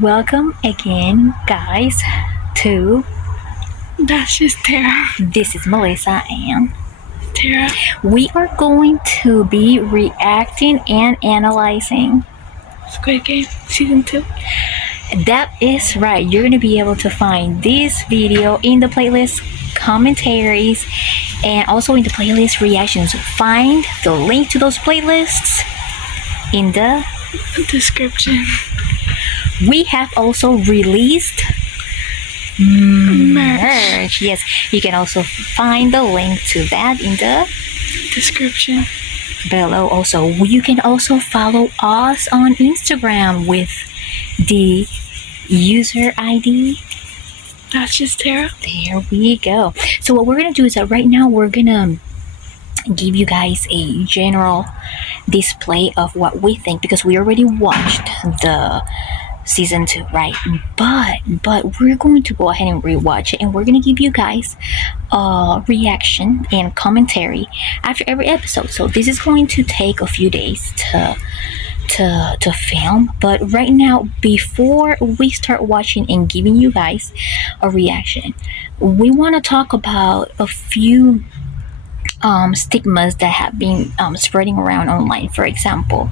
Welcome again, guys, to That's just Tara. This is Melissa, and Tara. we are going to be reacting and analyzing Squid Game Season 2. That is right. You're going to be able to find this video in the playlist commentaries and also in the playlist reactions. Find the link to those playlists in the Description. We have also released merch. Yes, you can also find the link to that in the Description below. Also, you can also follow us on Instagram with the user ID. That's just Tara. There we go. So what we're gonna do is that right now we're gonna give you guys a general display of what we think, because we already watched the season 2, right? But we're going to go ahead and rewatch it, and we're going to give you guys a reaction and commentary after every episode. So this is going to take a few days to film, but right now, before we start watching and giving you guys a reaction, we want to talk about a few stigmas that have been spreading around online. For example,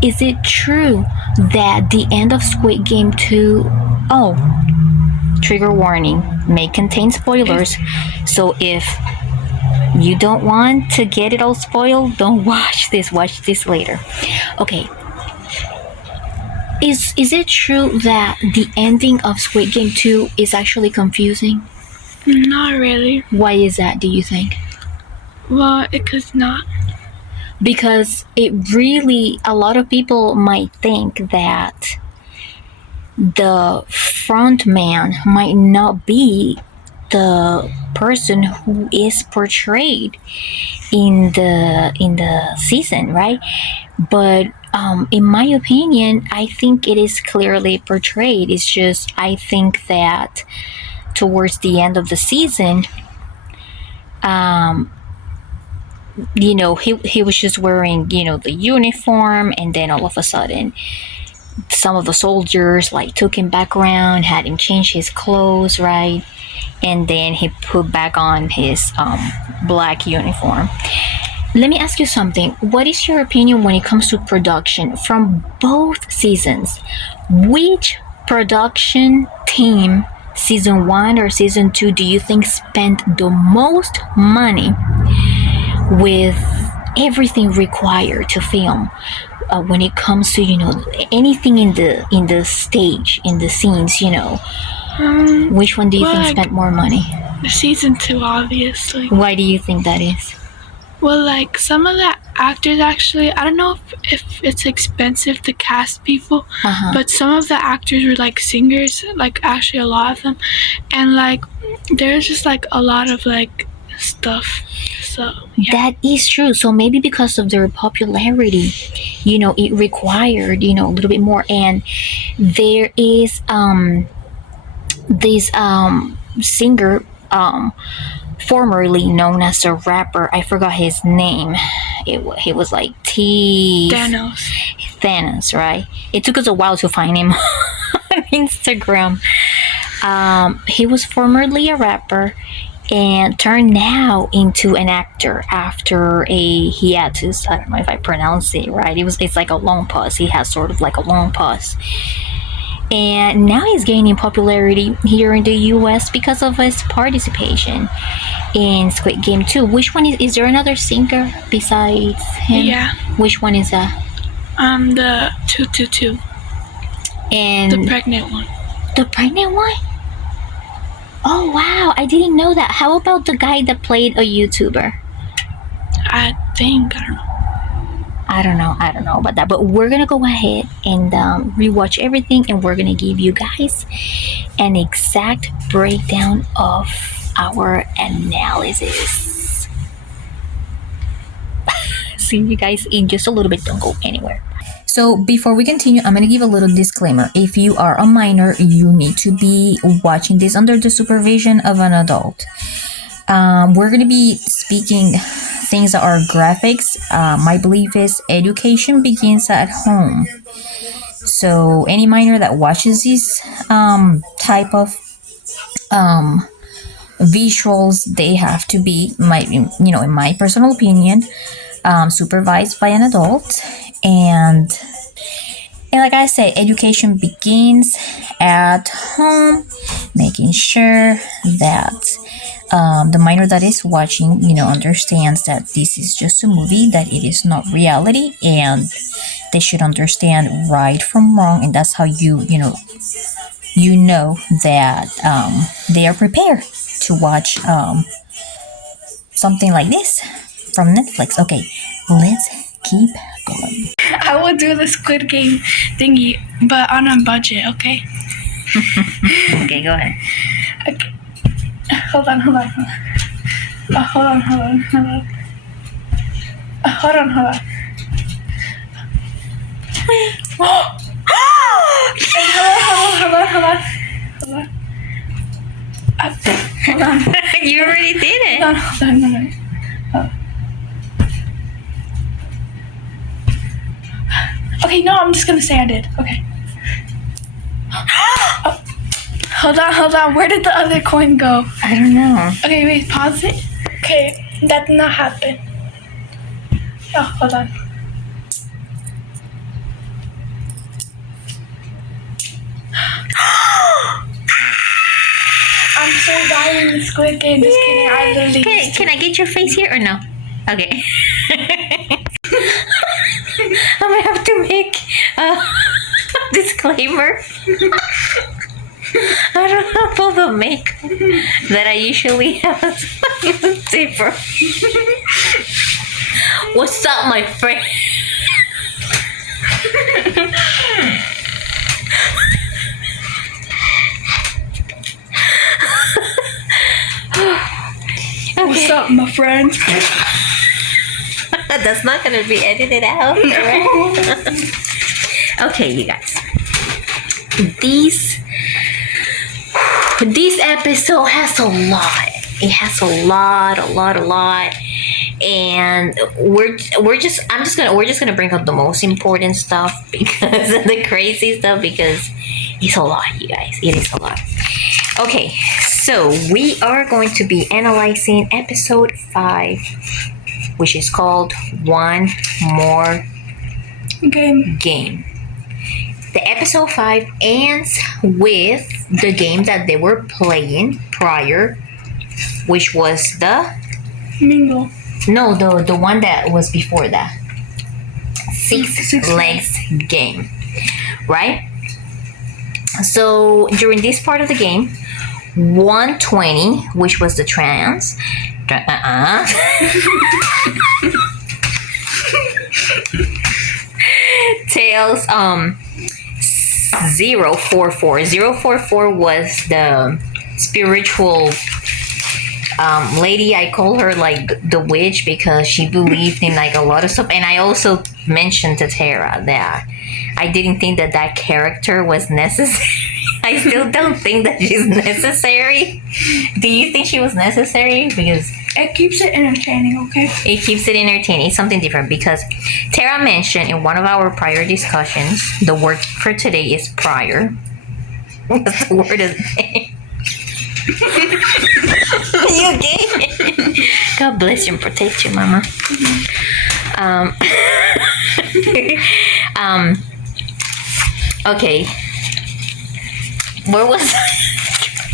is it true that the end of Squid Game 2, trigger warning, may contain spoilers, so if you don't want to get it all spoiled, don't watch this later. Okay, is it true that the ending of Squid Game 2 is actually confusing? Not really. Why is that, do you think? Well, it could not. Because it really, a lot of people might think that the front man might not be the person who is portrayed in the season, right? But in my opinion, I think it is clearly portrayed. It's just, I think that towards the end of the season, he was just wearing, the uniform, and then all of a sudden some of the soldiers took him back around, had him change his clothes, right? And then he put back on his black uniform. Let me ask you something. What is your opinion when it comes to production from both seasons? Which production team, season 1 or season 2, do you think spent the most money with everything required to film, when it comes to anything in the stage, in the scenes, which one do you think spent more money? Season 2, obviously. Why do you think that is? Well, some of the actors, actually, I don't know if it's expensive to cast people, but some of the actors were singers, actually a lot of them, and there's just a lot of stuff. So yeah. That is true. So maybe because of their popularity, it required a little bit more. And there is this singer, formerly known as a rapper. I forgot his name. He was like Thanos, right? It took us a while to find him on Instagram. He was formerly a rapper and turned now into an actor after a hiatus. I don't know if I pronounce it right. It's like a long pause. He has sort of like a long pause. And now he's gaining popularity here in the US because of his participation in Squid Game 2. Which one is there another singer besides him? Yeah. Which one is that? The 222. And the pregnant one. The pregnant one? Oh wow, I didn't know that. How about the guy that played a YouTuber? I don't know. I don't know about that, but we're gonna go ahead and rewatch everything, and we're gonna give you guys an exact breakdown of our analysis. See you guys in just a little bit. Don't go anywhere. So before we continue, I'm going to give a little disclaimer. If you are a minor, you need to be watching this under the supervision of an adult. We're going to be speaking things that are graphics. My belief is education begins at home. So any minor that watches this type of visuals, they have to be, in my personal opinion, supervised by an adult. And like I said, education begins at home, making sure that the minor that is watching, understands that this is just a movie, that it is not reality, and they should understand right from wrong, and that's how you know that they are prepared to watch something like this from Netflix. Okay, let's keep going. I will do the Squid Game thingy, but on a budget, okay? Okay, go ahead. Okay. Hold on. Hold on. Hold on. Hold on. Hold on. You already did it. Hold on. Okay, no, I'm just gonna say I did. Okay. Oh. Hold on. Where did the other coin go? I don't know. Okay, wait, pause it. Okay, that did not happen. Oh, hold on. I'm so bad in the Squid Game. Just kidding. I literally. Can I get your face here or no? Okay. I'm gonna have to make a disclaimer. I don't have all the makeup that I usually have on the zipper. What's up, my friend? What's up, my friend? That's not gonna be edited out, right? Okay, you guys. This episode has a lot. It has a lot, and we're just gonna bring up the most important stuff because of the crazy stuff, because it's a lot, you guys. It is a lot. Okay, so we are going to be analyzing episode 5, which is called One More Game. The episode 5 ends with the game that they were playing prior, which was the Mingle. No, the one that was before that. Six legs game, right? So during this part of the game, 120, which was the trans, Tails 044. 044 was the spiritual lady. I call her like the witch because she believed in like a lot of stuff. And I also mentioned to Tara that I didn't think that character was necessary. I still don't think that she's necessary. Do you think she was necessary? Because it keeps it entertaining, okay? It keeps it entertaining. It's something different because Tara mentioned in one of our prior discussions, the word for today is prior. That's the word of the day. You okay? God bless you and protect you, Mama. Okay. Where was I?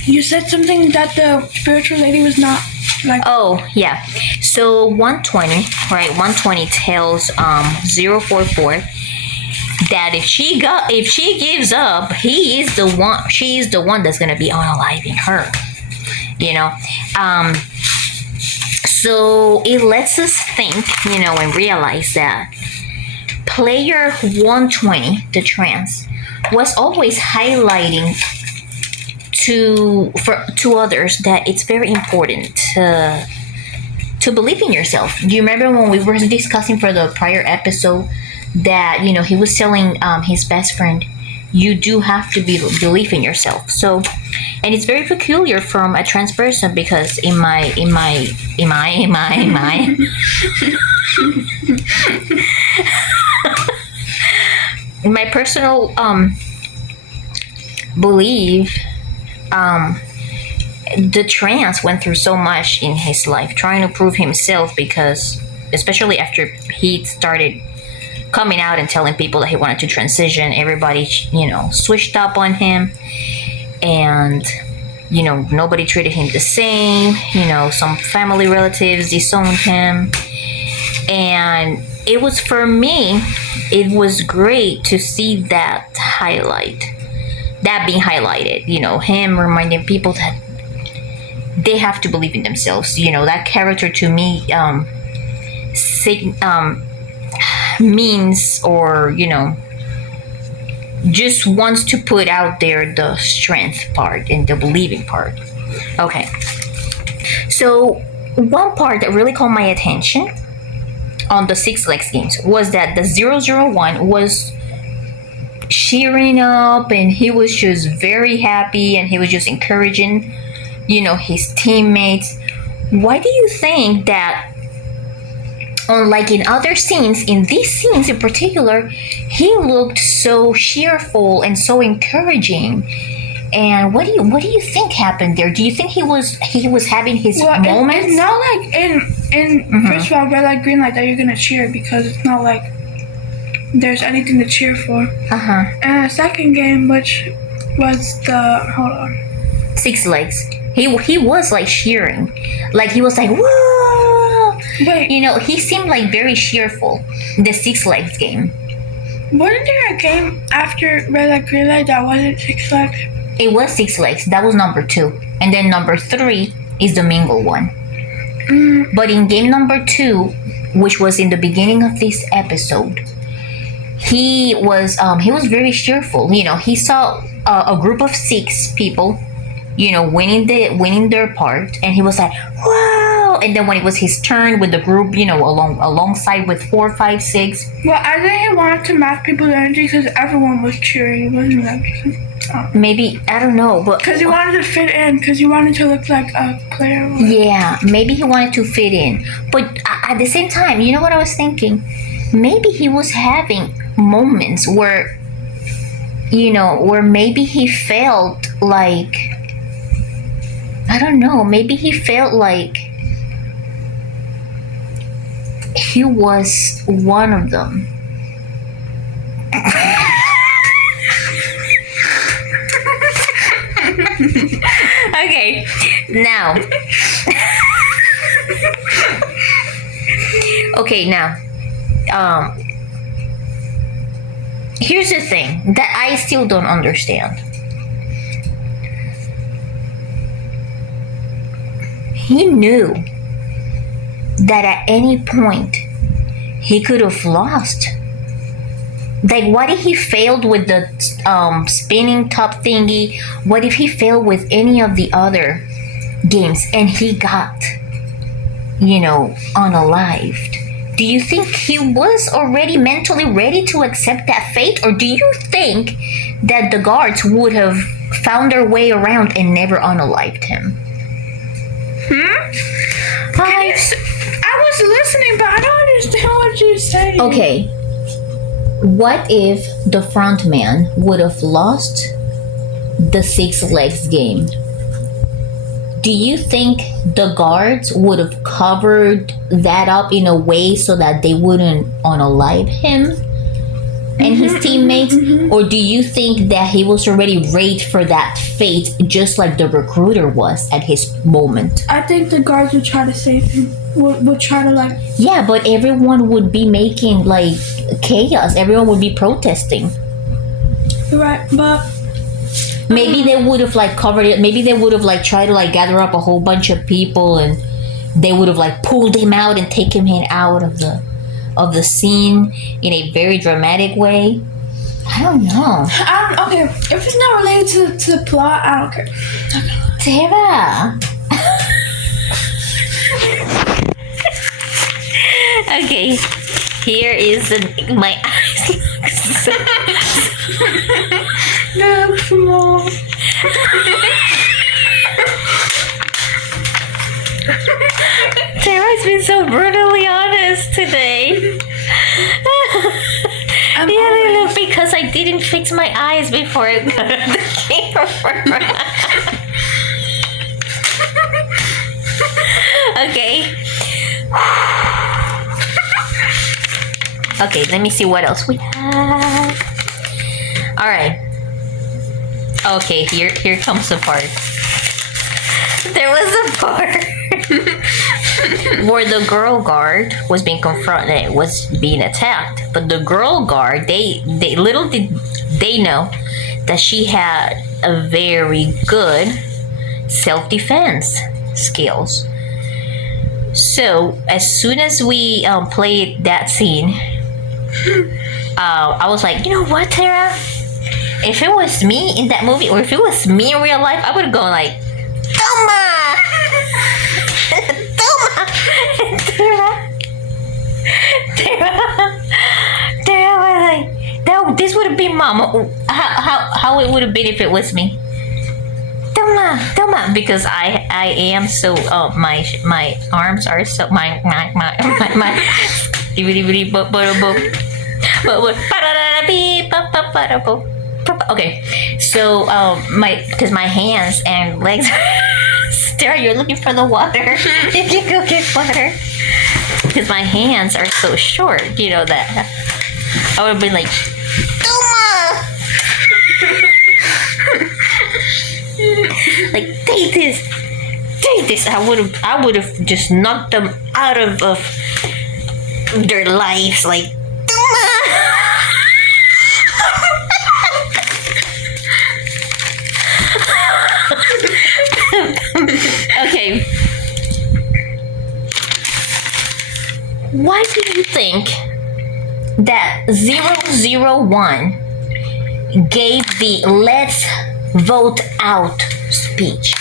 You said something that the spiritual lady was not like. Oh yeah. So 120, right? 120 tells 044 that if she gives up, she is the one that's gonna be unaliving her. So it lets us think, and realize that player 120, the trans, was always highlighting to others that it's very important to believe in yourself. Do you remember when we were discussing for the prior episode that he was telling his best friend, you do have to believe in yourself. So, and it's very peculiar from a trans person because in my my personal belief, the trans went through so much in his life trying to prove himself, because especially after he started coming out and telling people that he wanted to transition, everybody, switched up on him, and nobody treated him the same. Some family relatives disowned him, and it was, for me, it was great to see that being highlighted. Him reminding people that they have to believe in themselves. That character to me means, or just wants to put out there the strength part and the believing part. Okay, so one part that really caught my attention on the Six Legs games was that the 001 was cheering up, and he was just very happy, and he was just encouraging his teammates. Why do you think that, unlike in other scenes, in these scenes in particular, he looked so cheerful and so encouraging? And what do you think happened there? Do you think he was having his moments? It's not like in first of all, red light, green light, that you're gonna cheer, because it's not like there's anything to cheer for. And the second game, which was Six Legs, he was like cheering, like he was like, whoa. Wait, he seemed like very cheerful. The Six Legs game. Wasn't there a game after red light, green light that wasn't Six Legs? It was Six Legs. That was number 2, and then number 3 is the Mingle one. But in game number 2, which was in the beginning of this episode, he was very cheerful. He saw a group of 6 people, winning their part, and he was like, wow. And then when it was his turn with the group, alongside with 4, 5, 6. Well, I think he wanted to match people's energy because everyone was cheering. It wasn't that. Maybe, I don't know, but because he wanted to fit in, because he wanted to look like a player. Yeah, maybe he wanted to fit in, but at the same time, you know what I was thinking? Maybe he was having moments where, where maybe he felt like, I don't know, maybe he felt like he was one of them. Okay, now. Here's the thing that I still don't understand. He knew that at any point he could have lost. Like, what if he failed with the spinning top thingy? What if he failed with any of the other games and he got, unalived? Do you think he was already mentally ready to accept that fate? Or do you think that the guards would have found their way around and never unalived him? I was listening, but I don't understand what you're saying. Okay. What if the front man would have lost the Six Legs game? Do you think the guards would have covered that up in a way so that they wouldn't unalive him and his teammates? Or do you think that he was already ready for that fate, just like the recruiter was at his moment? I think the guards would try to save him. Would try to Yeah, but everyone would be making chaos. Everyone would be protesting. Right, but maybe they would have covered it. Maybe they would have tried to gather up a whole bunch of people, and they would have pulled him out and taken him out of the scene in a very dramatic way. I don't know. Okay, if it's not related to the plot, I don't care. Sarah. Okay, here is my eyes. They look small. Sarah's been so brutally honest today. Look, because I didn't fix my eyes before I got the camera. Okay. Okay, let me see what else we have. All right. Okay, here comes the part. There was a part where the girl guard was being confronted, was being attacked, but the girl guard, they little did they know that she had a very good self-defense skills. So as soon as we played that scene, I was like, you know what, Tara? If it was me in that movie, or if it was me in real life, I would have gone like, Toma! Toma! Tara was like, no, this would have been Mama. How it would have been if it was me. Toma, because I am so my arms are so my okay, so because my hands and legs Stare, you're looking for the water. Did you go get water? Because my hands are so short, you know that I would have been like, Toma! Like, take this. I would have just knocked them out of their lives. Like, okay. Why do you think that 001 gave the let's vote out speech?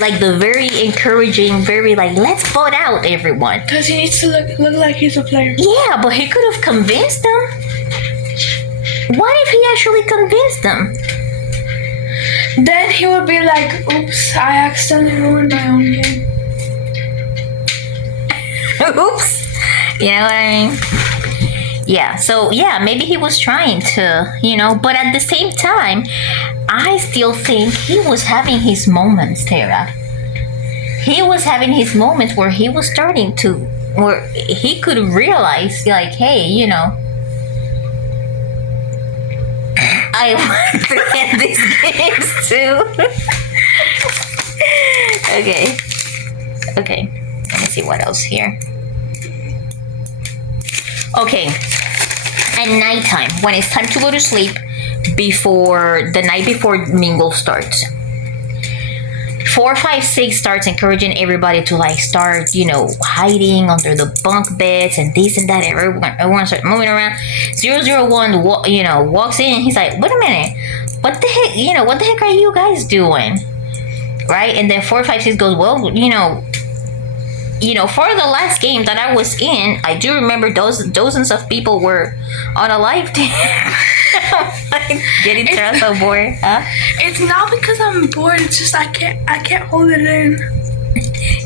Like the very encouraging, very like, let's vote out everyone. Because he needs to look like he's a player. Yeah, but he could have convinced them. What if he actually convinced them? Then he would be like, oops, I accidentally ruined my own game. Oops. You know what I mean? Yeah, so yeah, maybe he was trying to, but at the same time, I still think he was having his moments, Tara. He was having his moments where he was starting to, where he could realize, like, hey, I want to end these games too. Okay. Let me see what else here. Okay. At nighttime, when it's time to go to sleep, before the night before Mingle starts, 456 starts encouraging everybody to like start, hiding under the bunk beds and this and that. Everyone starts moving around. 001, walks in. He's like, wait a minute, what the heck? What the heck are you guys doing? Right? And then 456 goes, well, for the last game that I was in, I do remember dozens of people were on a live team. Getting so bored, huh? It's not because I'm bored. It's just I can't hold it in.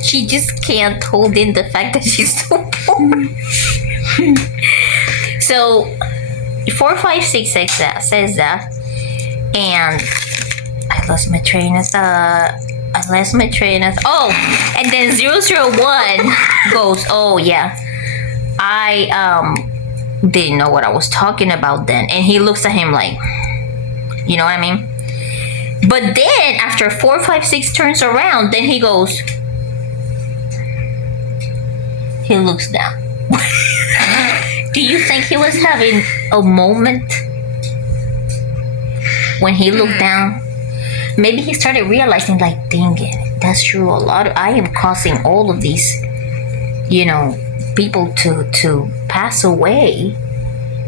She just can't hold in the fact that she's so bored. So 456 says that, and I lost my train of thought. Oh, and then 001 goes, oh yeah, I didn't know what I was talking about then. And he looks at him like, you know what I mean? But then after 456 turns around, then he goes, he looks down. Do you think he was having a moment when he looked down? Maybe he started realizing, like, dang it, that's true. I am causing all of these, people to pass away,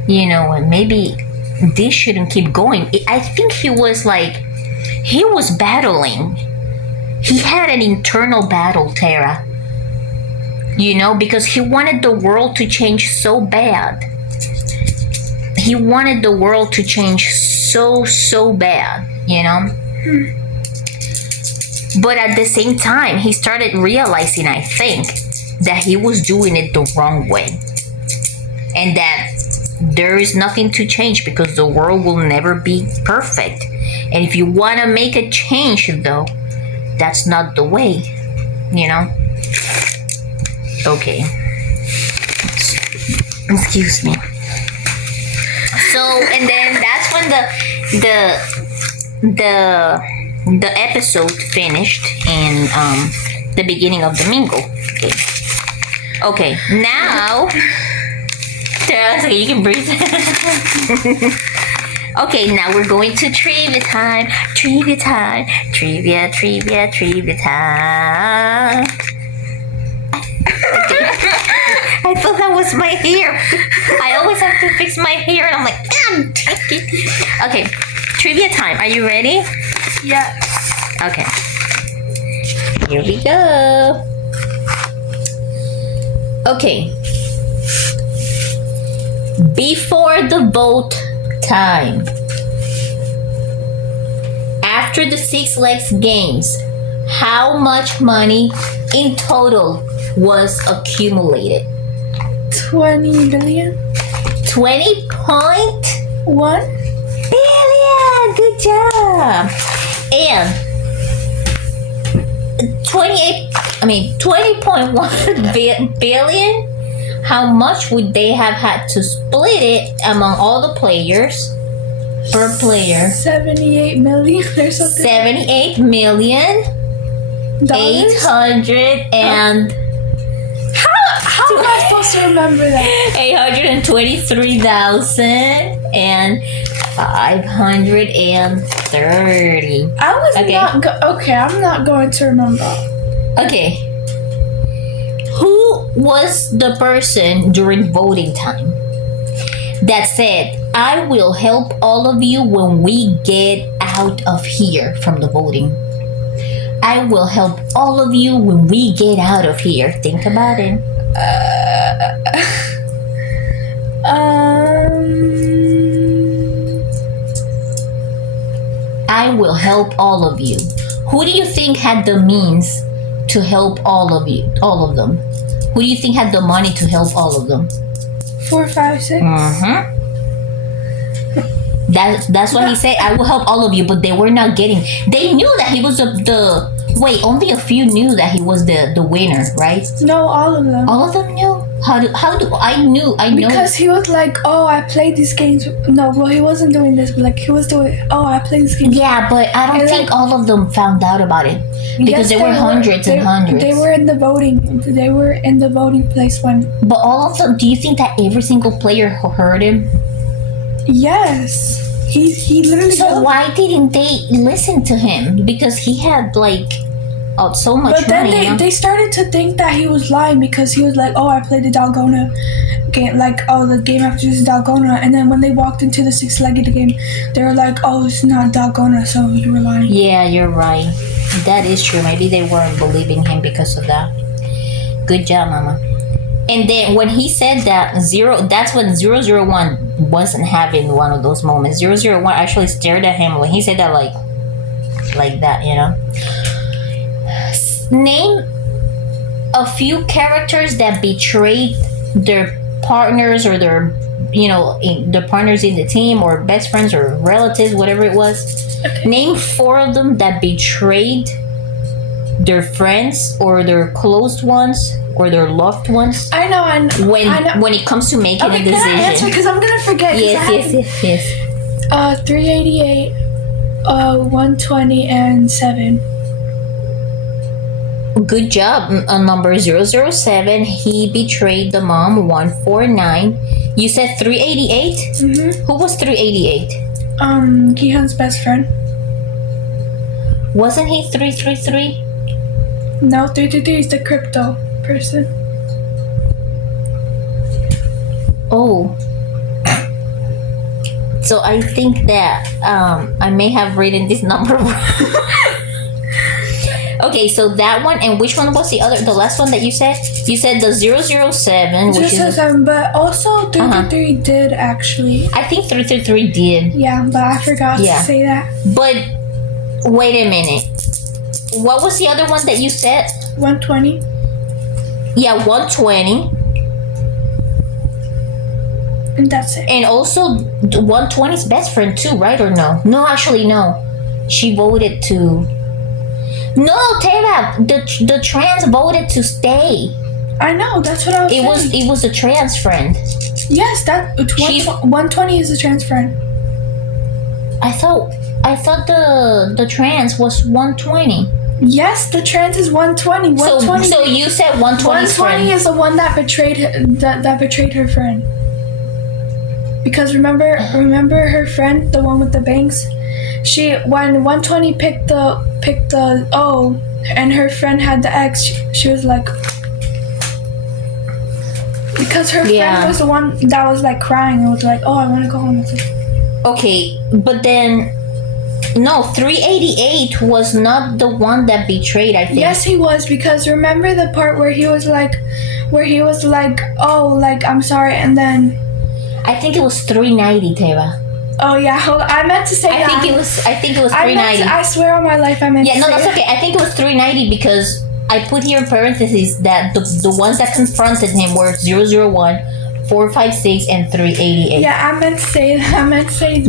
and maybe this shouldn't keep going. I think he was battling. He had an internal battle, Tara. Because he wanted the world to change so bad. He wanted the world to change so bad, But at the same time, he started realizing, I think, that he was doing it the wrong way. And that there is nothing to change because the world will never be perfect. And if you want to make a change, though, that's not the way, you know? Okay. Excuse me. So, and then that's when the episode finished in the beginning of Domingo. Okay, now so you can breathe. Okay, now we're going to trivia time. Trivia time. Trivia time. I thought that was my hair. I always have to fix my hair, and I'm like, damn. Okay, trivia time. Are you ready? Yeah. Okay. Here we go. Okay. Before the vote time, after the 6 legs games, how much money in total was accumulated? 20 billion. 20.1 billion. Good job. And 20.1 billion. How much would they have had to split it among all the players per player? 78 million or something. 78 million. Dollars? 800 and How am I supposed to remember that? 823,530. I was not okay. I'm not going to remember. Okay. Who was the person during voting time that said, "I will help all of you when we get out of here from the voting"? I will help all of you when we get out of here. Think about it. I will help all of you. Who do you think had the means to help all of them? Who do you think had the money to help all of them? 4, 5, 6. Mm-hmm. That's what he said. I will help all of you, but they were not getting. They knew that he was the. Wait, only a few knew that he was the winner, right? No, all of them. All of them knew. How do I know? Because he was like, oh, I played these games. No, well, he wasn't doing this, but like he was doing. Oh, I played these games. Yeah, but I don't think all of them found out about it because there were hundreds and hundreds. They were in the voting. They were in the voting place when. But all of them. Do you think that every single player heard him? Yes. He literally. So why didn't they listen to him? Because he had like so much but then money. They started to think that he was lying because he was like, oh, I played the Dalgona game, like, oh, the game after this is Dalgona. And then when they walked into the 6-legged game, they were like, oh, it's not Dalgona, so you were lying. Yeah, you're right. That is true. Maybe they weren't believing him because of that. Good job, Mama. And then when he said that that's when 001 wasn't having one of those moments. 001 actually stared at him when he said that like that, you know. Name a few characters that betrayed their partners or their, the partners in the team or best friends or relatives, whatever it was. Okay. Name 4 of them that betrayed their friends or their close ones or their loved ones. I know. When it comes to making a decision. Can I answer? Because I'm gonna forget. Yes. 388, 120, and 7. Good job. Number 007, he betrayed the mom. 149. You said 388? Mm-hmm. Who was 388? Gihan's best friend. Wasn't he 333? No, 333 is the crypto person. Oh. So I think that I may have written this number wrong. Okay, so that one, and which one was the last one that you said? You said the 007, which is... 007, but also 333 did actually. I think 333 did. Yeah, but I forgot to say that. But, wait a minute. What was the other one that you said? 120. Yeah, 120. And that's it. And also 120's best friend too, right? Or no? No, actually no. She voted to. No, Tara, the trans voted to stay. I know, that's what I was saying. It was a trans friend. Yes, 120 is a trans friend. I thought the trans was 120. Yes, the trans is 120. 120. So you said 120's 120 friend. is the one that betrayed that betrayed her friend. Because remember her friend, the one with the bangs. When 120 picked the O, and her friend had the X. She was like, because her friend was the one that was like crying and was like, oh, I want to go home. Okay, but then. No, 388 was not the one that betrayed, I think. Yes, he was, because remember the part where he was like, oh, like, I'm sorry, and then... I think it was 390, Tara. Oh, yeah, I meant to say that. I think it was 390. I swear on my life I meant to say Yeah, no, that's okay. I think it was 390 because I put here in parentheses that the ones that confronted him were 001, 456, and 388. Yeah, I meant to say that.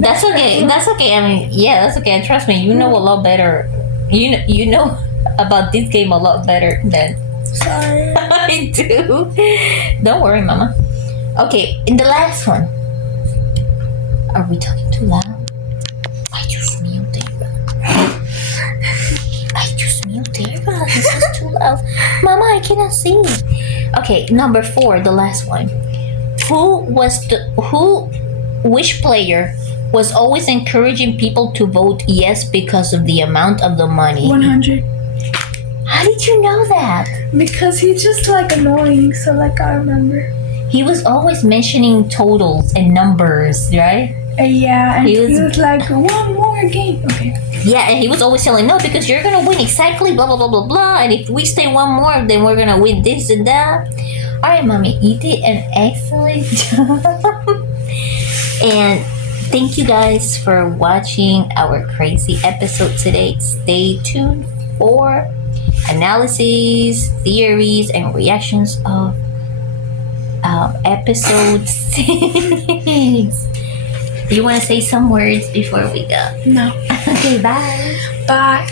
That's okay. That's okay. I mean, yeah, that's okay. And trust me, you know a lot better. You know about this game a lot better than Sorry. I do. Don't worry, Mama. Okay, in the last one. Are we talking too loud? I just muted. This is too loud. Mama, I cannot see. Okay, number 4, the last one. Which player was always encouraging people to vote yes because of the amount of the money? 100. How did you know that? Because he's just like annoying, so like I remember. He was always mentioning totals and numbers, right? Yeah, and he was like, one more game. Okay. Yeah, and he was always telling, no, because you're gonna win exactly blah blah blah blah blah, and if we stay one more, then we're gonna win this and that. All right, Mommy, you did an excellent job. And thank you guys for watching our crazy episode today. Stay tuned for analyses, theories, and reactions of episode 6. You want to say some words before we go? No. Okay, bye. Bye.